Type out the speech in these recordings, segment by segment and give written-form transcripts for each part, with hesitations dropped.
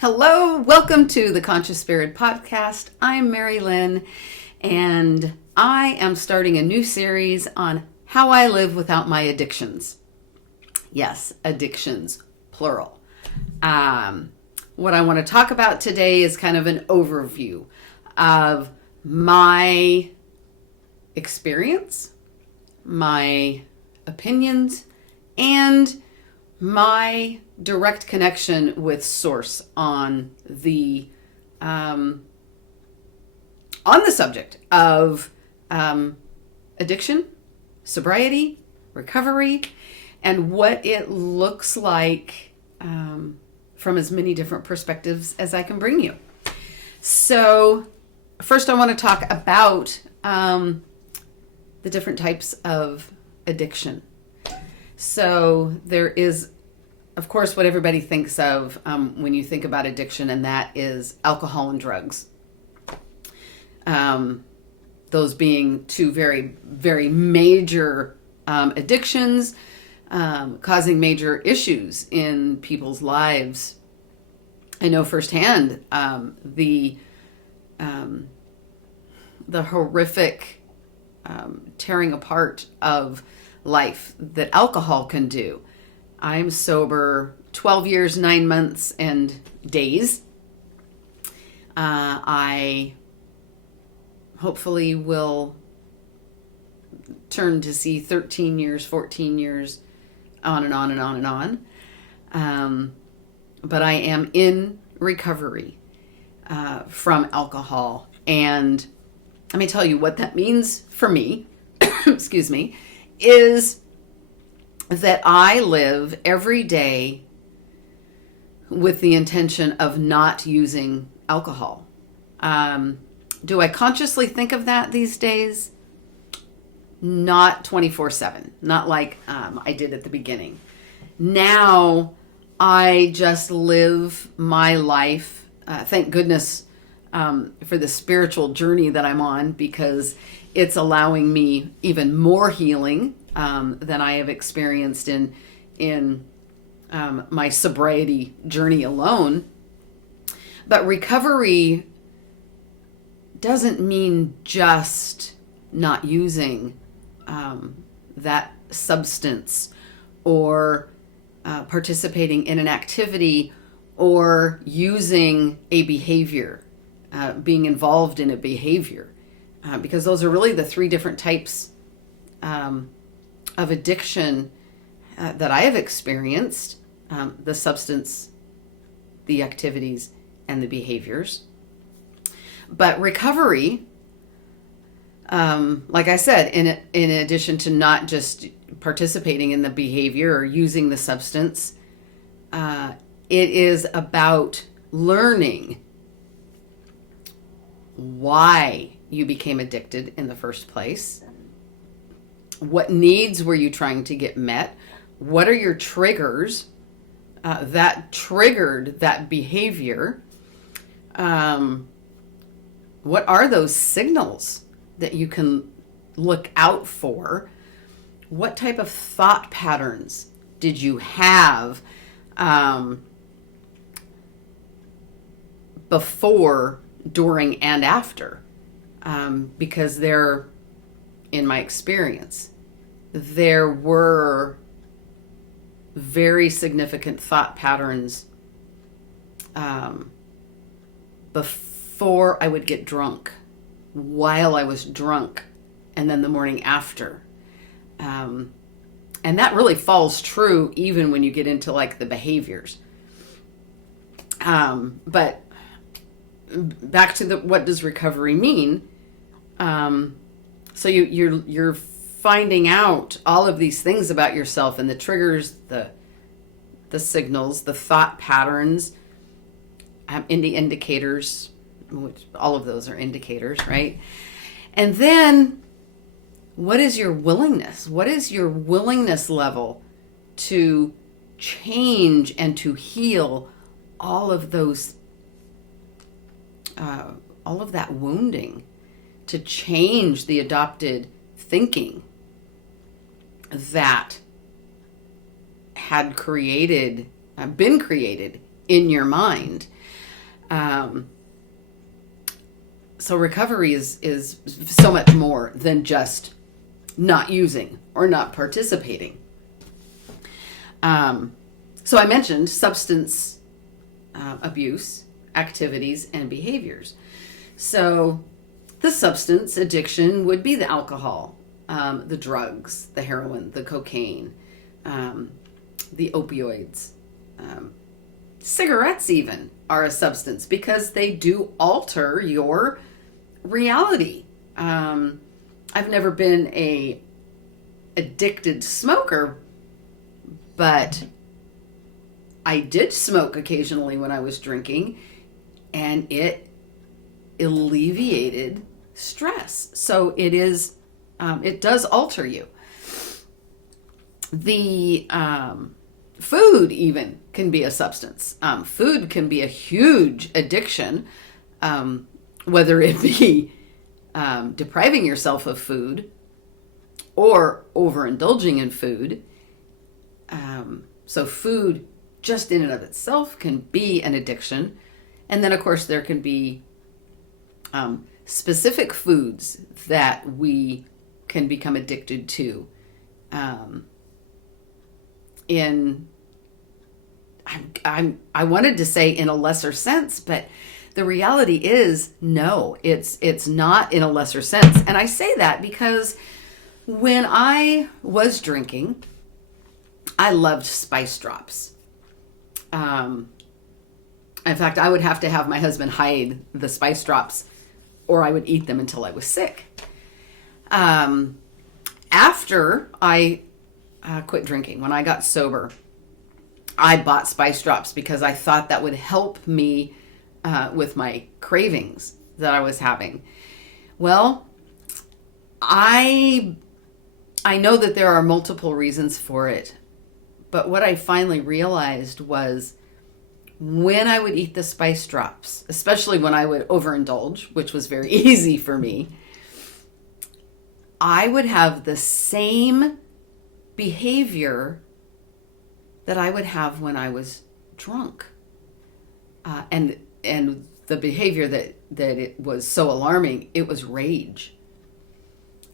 Hello, welcome to the Conscious Spirit Podcast. I'm Mari-Lyn, and I am starting a new series on how I live without my addictions. Yes, addictions, plural. What I want to talk about today is kind of an overview of my experience, my opinions, and my direct connection with Source on the subject of addiction, sobriety, recovery, and what it looks like from as many different perspectives as I can bring you. So, first, I want to talk about the different types of addiction. So there is, of course, what everybody thinks of when you think about addiction, and that is alcohol and drugs. Those being two very, very major addictions, causing major issues in people's lives. I know firsthand the horrific tearing apart of life that alcohol can do. I'm sober 12 years, 9 months, and days. I hopefully will turn to see 13 years, 14 years, on and on and on and on. But I am in recovery from alcohol. And let me tell you what that means for me. Excuse me. Is that I live every day with the intention of not using alcohol. Do I consciously think of that these days? Not 24/7, not like I did at the beginning. Now I just live my life. Thank goodness for the spiritual journey that I'm on, because it's allowing me even more healing than I have experienced in my sobriety journey alone. But recovery doesn't mean just not using that substance or participating in an activity or using a behavior, being involved in a behavior. Because those are really the three different types of addiction that I have experienced: the substance, the activities, and the behaviors. But recovery, like I said, in addition to not just participating in the behavior or using the substance, it is about learning why you became addicted in the first place. What needs were you trying to get met? What are your triggers that triggered that behavior? What are those signals that you can look out for? What type of thought patterns did you have before, during, and after? Because in my experience, there were very significant thought patterns before I would get drunk, while I was drunk, and then the morning after. And that really falls true even when you get into like the behaviors. But back to what does recovery mean? So you're finding out all of these things about yourself, and the triggers, the signals, the thought patterns, indicators, which all of those are indicators, right? And then what is your willingness? What is your willingness level to change and to heal all of those, all of that wounding, to change the adopted thinking that had been created in your mind. So recovery is so much more than just not using or not participating. So I mentioned substance abuse, activities, and behaviors. So the substance addiction would be the alcohol, the drugs, the heroin, the cocaine, the opioids. Cigarettes even are a substance because they do alter your reality. I've never been a addicted smoker, but I did smoke occasionally when I was drinking, and it alleviated stress. So it is, it does alter you. The food even can be a substance. Food can be a huge addiction, whether it be depriving yourself of food or overindulging in food. So food just in and of itself can be an addiction. And then, of course, there can be specific foods that we can become addicted to. I wanted to say in a lesser sense, but the reality is no, it's not in a lesser sense. And I say that because when I was drinking, I loved spice drops. In fact, I would have to have my husband hide the spice drops, or I would eat them until I was sick. After I quit drinking, when I got sober, I bought spice drops because I thought that would help me with my cravings that I was having. Well, I know that there are multiple reasons for it, but what I finally realized was when I would eat the spice drops, especially when I would overindulge, which was very easy for me, I would have the same behavior that I would have when I was drunk. And the behavior that it was so alarming, it was rage.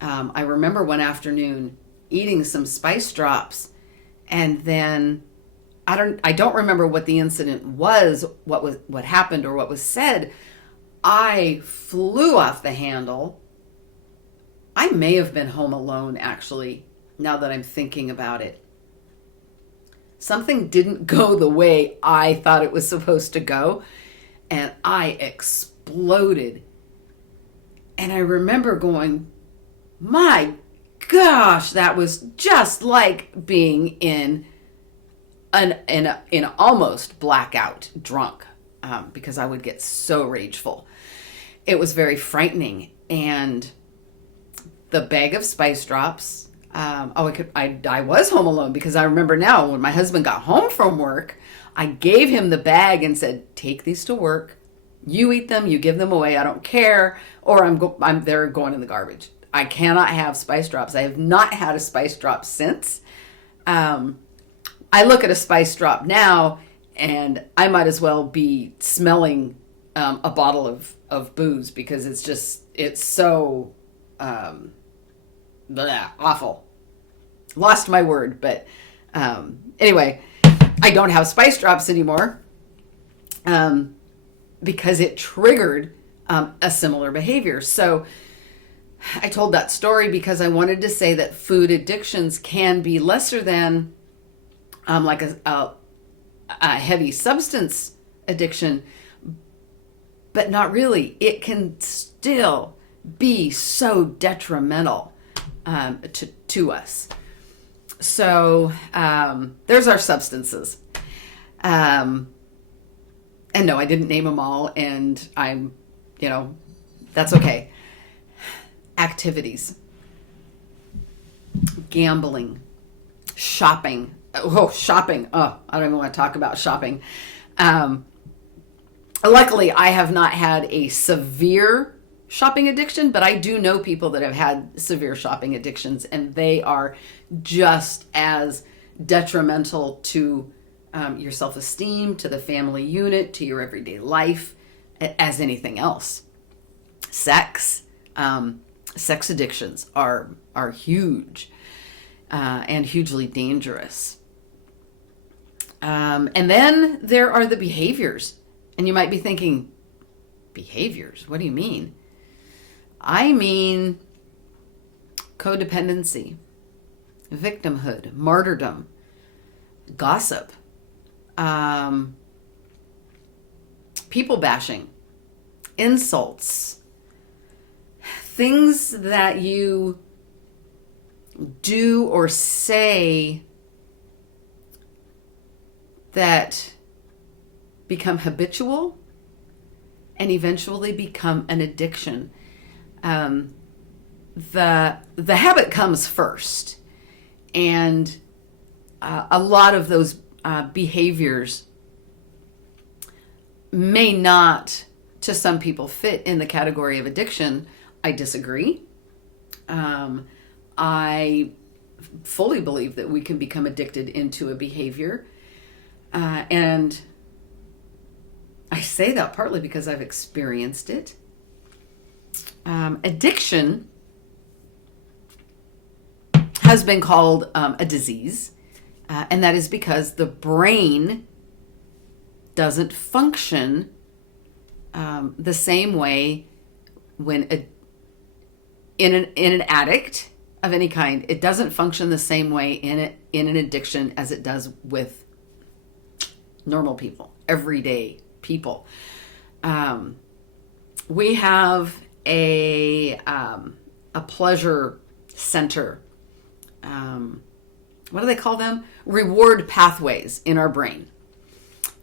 I remember one afternoon eating some spice drops, and then I don't remember what the incident was, what happened or what was said. I flew off the handle. I may have been home alone, actually, now that I'm thinking about it. Something didn't go the way I thought it was supposed to go, and I exploded. And I remember going, my gosh, that was just like being in an almost blackout drunk, because I would get so rageful. It was very frightening. And the bag of spice drops, I was home alone, because I remember now when my husband got home from work, I gave him the bag and said, take these to work. You eat them, you give them away, I don't care, or they're going in the garbage. I cannot have spice drops. I have not had a spice drop since. I look at a spice drop now and I might as well be smelling a bottle of booze, because it's so awful. Lost my word, but anyway, I don't have spice drops anymore because it triggered a similar behavior. So I told that story because I wanted to say that food addictions can be lesser than like a heavy substance addiction, but not really. It can still be so detrimental to us. So there's our substances. And no, I didn't name them all, and that's okay. Activities. Gambling. Shopping. Shopping. Oh, I don't even want to talk about shopping. Luckily, I have not had a severe shopping addiction, but I do know people that have had severe shopping addictions, and they are just as detrimental to your self-esteem, to the family unit, to your everyday life, as anything else. Sex addictions are huge and hugely dangerous. And then there are the behaviors. And you might be thinking, behaviors? What do you mean? I mean codependency, victimhood, martyrdom, gossip, people bashing, insults, things that you do or say that become habitual and eventually become an addiction. The habit comes first, and a lot of those behaviors may not, to some people, fit in the category of addiction. I disagree. I fully believe that we can become addicted into a behavior. And I say that partly because I've experienced it. Addiction has been called a disease, and that is because the brain doesn't function the same way when in an addict of any kind. It doesn't function the same way in an addiction as it does with normal people, everyday people. We have a pleasure center. What do they call them? Reward pathways in our brain.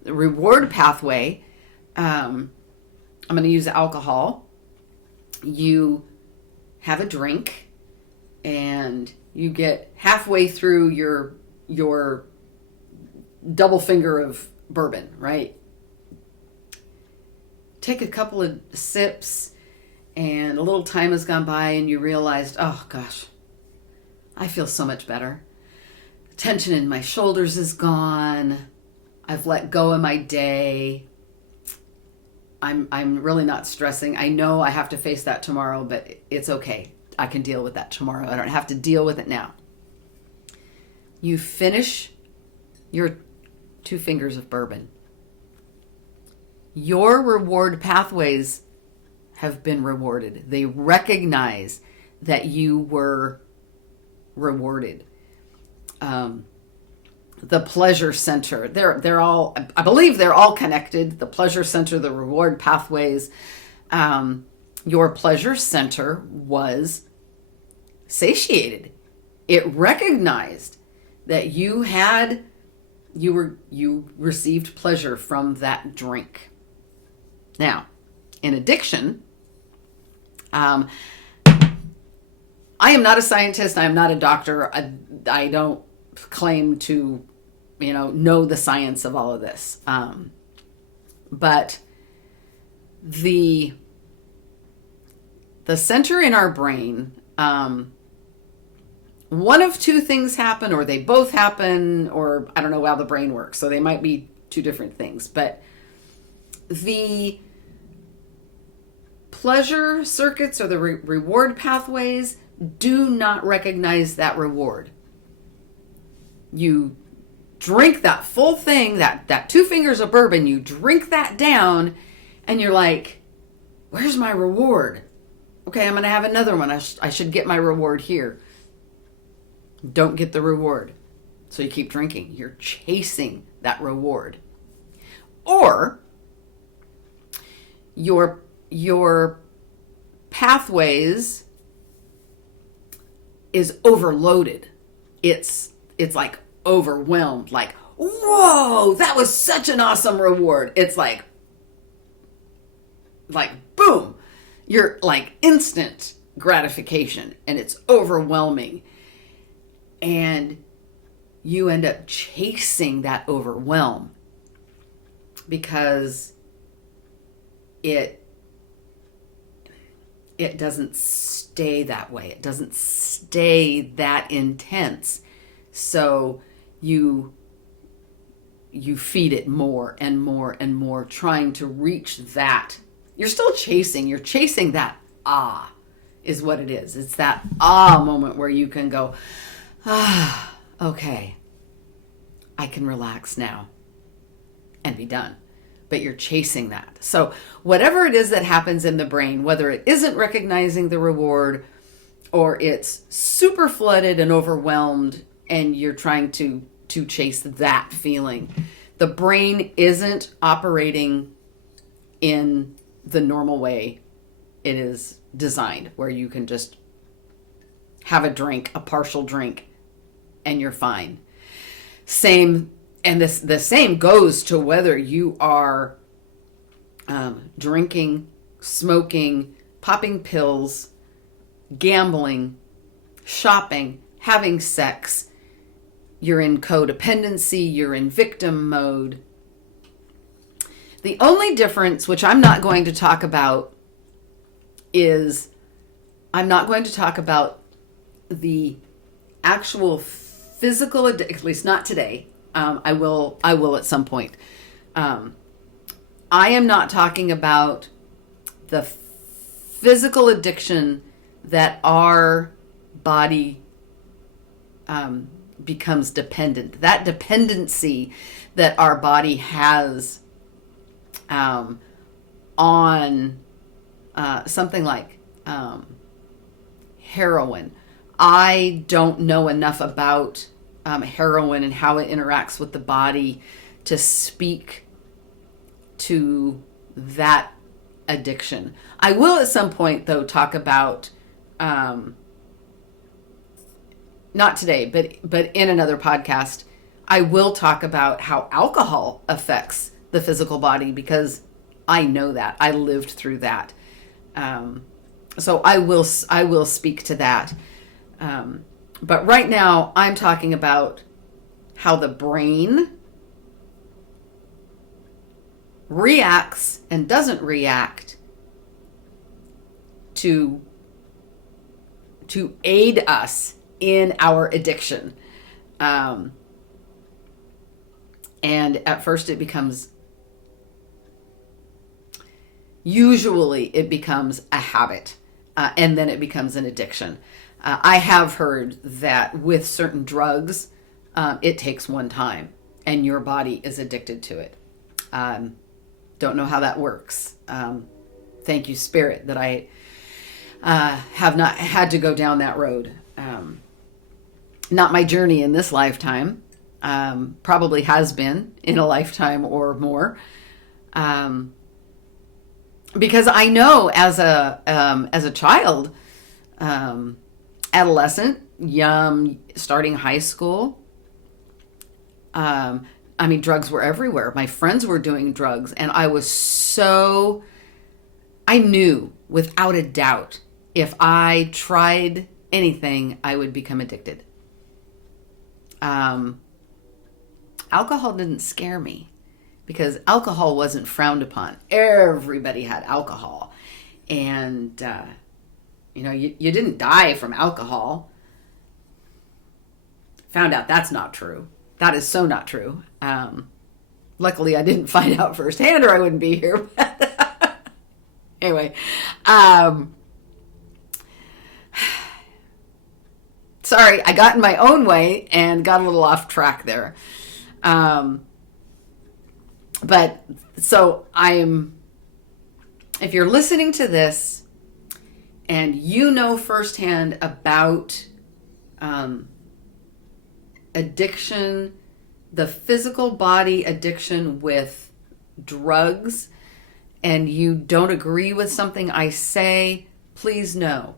The reward pathway, I'm going to use alcohol. You have a drink and you get halfway through your double finger of bourbon, right? Take a couple of sips and a little time has gone by and you realized, oh gosh, I feel so much better. The tension in my shoulders is gone. I've let go of my day. I'm really not stressing. I know I have to face that tomorrow, but it's okay. I can deal with that tomorrow. I don't have to deal with it now. You finish your 2 fingers of bourbon. Your reward pathways have been rewarded. They recognize that you were rewarded. The pleasure center, they're all, I believe they're all connected. The pleasure center, the reward pathways. Your pleasure center was satiated. It recognized that you received pleasure from that drink. Now, in addiction, I am not a scientist. I am not a doctor. I don't claim to, know the science of all of this. But the center in our brain, one of 2 things happen, or they both happen, or I don't know how the brain works. So they might be 2 different things. But the pleasure circuits or the reward pathways do not recognize that reward. You drink that full thing, that 2 fingers of bourbon, you drink that down, and you're like, where's my reward? Okay, I'm going to have another one. I should get my reward here. Don't get the reward. So you keep drinking. You're chasing that reward. Or your pathways is overloaded. It's like overwhelmed, like, whoa, that was such an awesome reward. It's like boom, you're like instant gratification, and it's overwhelming, and you end up chasing that overwhelm because it doesn't stay that way. It doesn't stay that intense. So you you feed it more and more and more, trying to reach that. You're still chasing. You're chasing that is what it is. It's that moment where you can go, okay, I can relax now and be done. But you're chasing that. So whatever it is that happens in the brain, whether it isn't recognizing the reward or it's super flooded and overwhelmed and you're trying to chase that feeling, the brain isn't operating in the normal way it is designed, where you can just have a drink, a partial drink, and you're fine. The same goes to whether you are drinking, smoking, popping pills, gambling, shopping, having sex. You're in codependency, you're in victim mode. The only difference, which I'm not going to talk about, is I'm not going to talk about the actual physical, at least not today. I will at some point. I am not talking about the physical addiction that our body becomes dependent. That dependency that our body has on something like heroin. I don't know enough about heroin and how it interacts with the body to speak to that addiction. I will at some point, though, talk about, not today, but in another podcast, I will talk about how alcohol affects the physical body, because I know that. I lived through that. So I will speak to that. But right now, I'm talking about how the brain reacts and doesn't react to aid us in our addiction. And at first usually it becomes a habit, and then it becomes an addiction. I have heard that with certain drugs, it takes one time and your body is addicted to it. Don't know how that works. Thank you, Spirit, that I have not had to go down that road. Not my journey in this lifetime. Probably has been in a lifetime or more. Because I know as a child, adolescent, young, starting high school, drugs were everywhere. My friends were doing drugs, and I knew without a doubt, if I tried anything, I would become addicted. Alcohol didn't scare me because alcohol wasn't frowned upon. Everybody had alcohol, and you didn't die from alcohol. Found out that's not true. That is so not true. Luckily, I didn't find out firsthand, or I wouldn't be here. Anyway, sorry, I got in my own way and got a little off track there. But so if you're listening to this and you know firsthand about addiction, the physical body addiction with drugs, and you don't agree with something I say, please know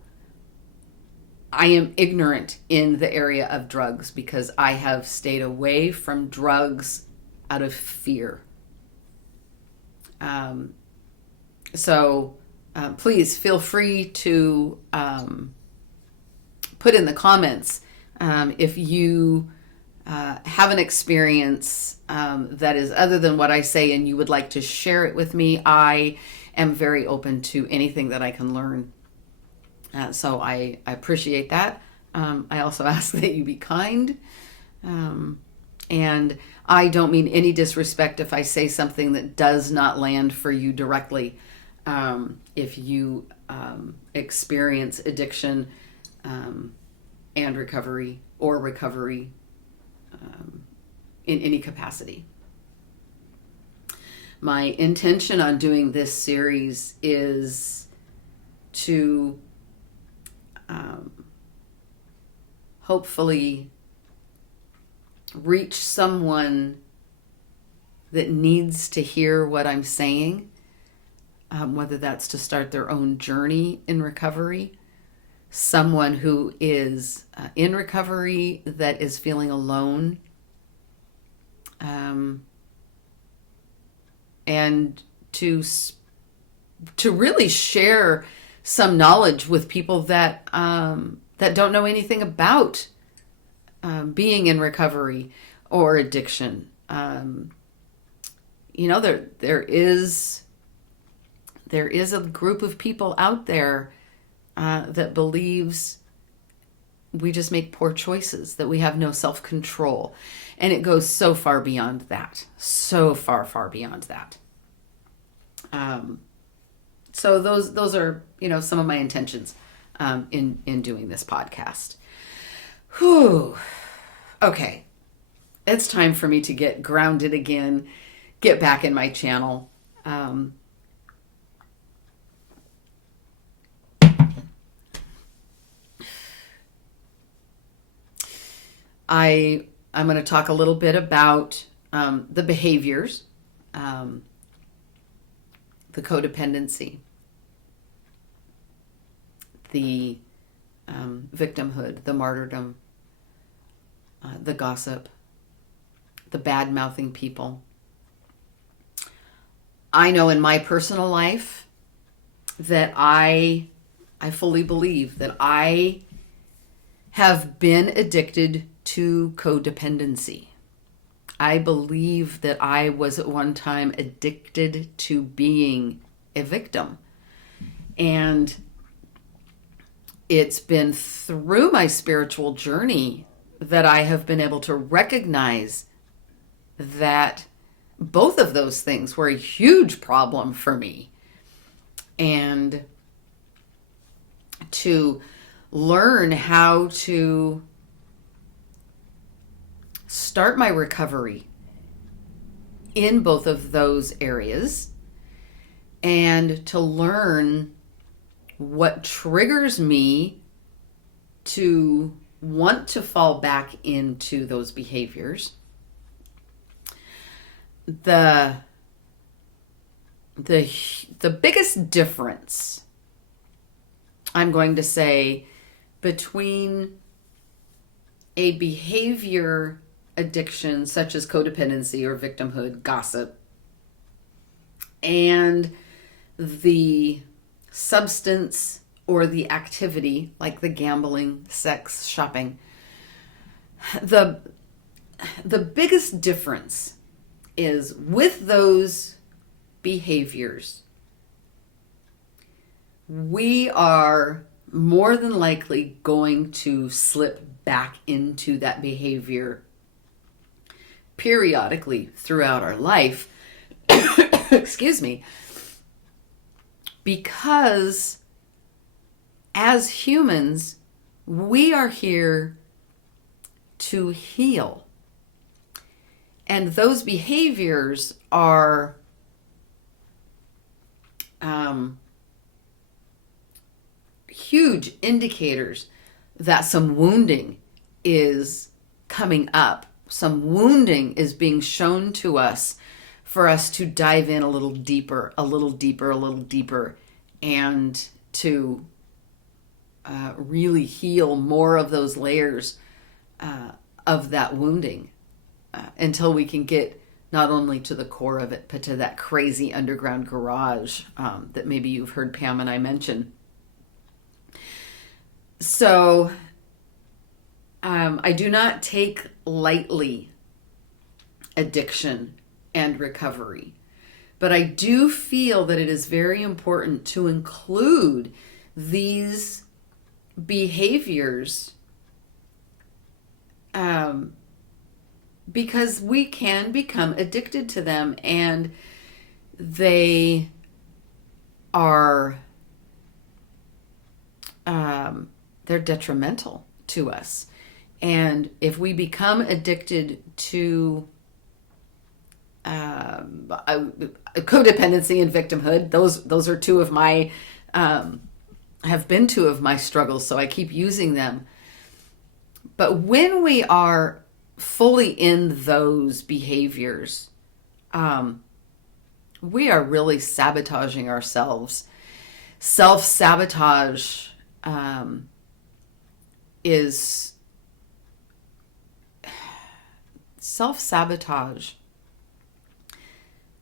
I am ignorant in the area of drugs because I have stayed away from drugs out of fear. So please feel free to put in the comments if you have an experience that is other than what I say and you would like to share it with me. I am very open to anything that I can learn. So I appreciate that. I also ask that you be kind And I don't mean any disrespect if I say something that does not land for you directly. If you experience addiction and recovery or recovery in any capacity. My intention on doing this series is to hopefully reach someone that needs to hear what I'm saying, whether that's to start their own journey in recovery, someone who is in recovery that is feeling alone, and to really share some knowledge with people that that don't know anything about being in recovery or addiction. There is a group of people out there that believes we just make poor choices, that we have no self-control. And it goes so far beyond that. So far, far beyond that. So those are, some of my intentions in doing this podcast. Whew. Okay. It's time for me to get grounded again, get back in my channel. I'm going to talk a little bit about the behaviors, the codependency, the victimhood, the martyrdom, the gossip, the bad-mouthing people. I know in my personal life that I fully believe that I have been addicted to codependency. I believe that I was at one time addicted to being a victim. And it's been through my spiritual journey that I have been able to recognize that both of those things were a huge problem for me. And to learn how to start my recovery in both of those areas, and to learn what triggers me to want to fall back into those behaviors. The biggest difference, I'm going to say, between a behavior addiction such as codependency or victimhood, gossip, and the substance or the activity like the gambling, sex, shopping, the biggest difference is with those behaviors, we are more than likely going to slip back into that behavior periodically throughout our life. Excuse me. Because as humans, we are here to heal. And those behaviors are huge indicators that some wounding is coming up. Some wounding is being shown to us for us to dive in a little deeper, and to really heal more of those layers of that wounding until we can get not only to the core of it, but to that crazy underground garage that maybe you've heard Pam and I mention. So I do not take lightly addiction and recovery, but I do feel that it is very important to include these behaviors because we can become addicted to them, and they are they're detrimental to us. And if we become addicted to codependency and victimhood, those are two of my have been two of my struggles, so I keep using them. But when we are fully in those behaviors, we are really sabotaging ourselves. Self-sabotage is self-sabotage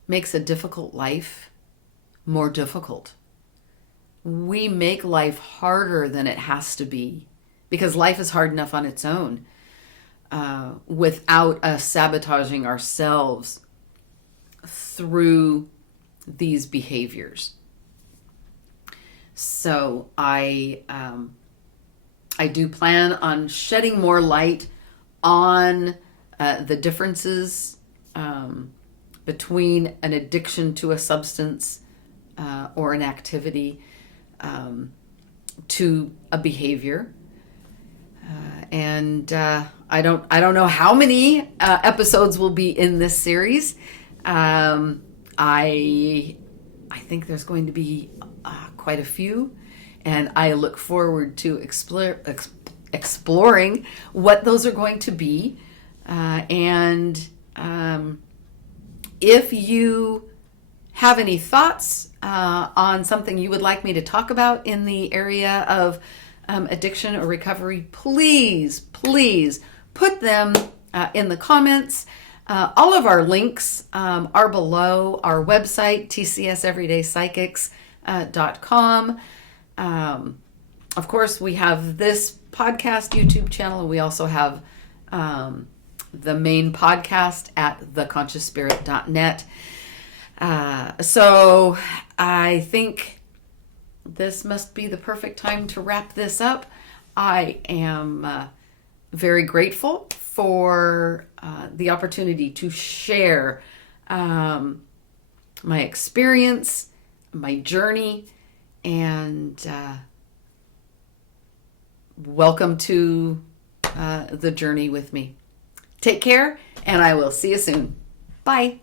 makes a difficult life more difficult. We make life harder than it has to be, because life is hard enough on its own without us sabotaging ourselves through these behaviors. So I do plan on shedding more light on the differences between an addiction to a substance or an activity to a behavior. And I don't know how many episodes will be in this series. I think there's going to be quite a few, and I look forward to exploring what those are going to be. And if you have any thoughts on something you would like me to talk about in the area of addiction or recovery, please put them in the comments. All of our links are below our website, tcseverydaypsychics.com. Of course, we have this podcast YouTube channel, and we also have the main podcast at theconsciousspirit.net. So I think this must be the perfect time to wrap this up. I am very grateful for the opportunity to share my experience, my journey, and welcome to the journey with me. Take care, and I will see you soon. Bye.